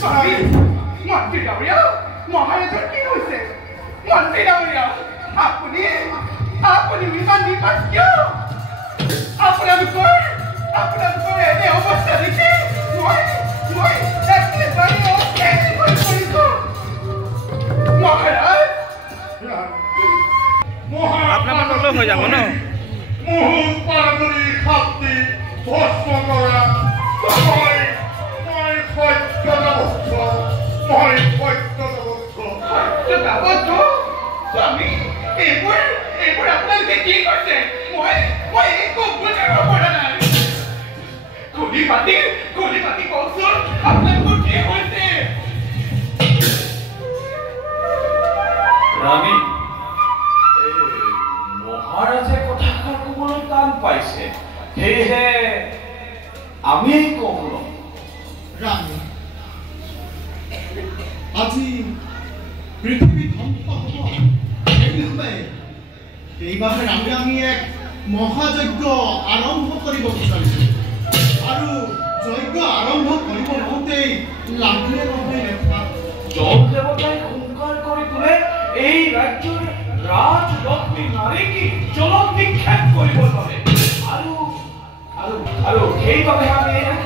মন্ত্ৰী ডাঙৰীয়া মহাৰাজৰ কি হৈছে মন্ত্ৰী ডাঙৰীয়া আপুনি ইমান নিপাত কিয় আপোনালোকৰ এনে অৱস্থা দেখি মই একেবাৰে অকেজী হৈ পৰিছো মহাৰাজ আপনাৰ অলপ হয়ে যাব না মুহূৰ্ত পাৰাদুৰি শক্তি ভস্ম কৰা মই সত্যদাবদ্ধ স্বামী এইবোৰ আপোনালোকে কি কৰিছে মই একো বুজিব পৰা নাই গুলি পাতি কওকচোন আপোনালোকৰ কি হৈছে ৰাণী মহাৰাজে কথাষাৰ ক'বলৈ টান পাইছে সেয়েহে আমি ক'বলৈ ৰাণী আজি পৃথিৱী ধ্বংস হ'ব এইবাবে আমি এক মহাযজ্ঞ আৰম্ভ কৰিব বিচাৰিছোঁ আৰু যজ্ঞ আৰম্ভ কৰিব লওঁতেই লাগিলে নহয় লেখা জল দেৱতাই হুংকাৰ কৰি তোলে এই ৰাজ্যৰ ৰাজলক্ষ্মী নাৰীক জলত নিক্ষেপ কৰিব নোৱাৰে আৰু সেইবাবে আমি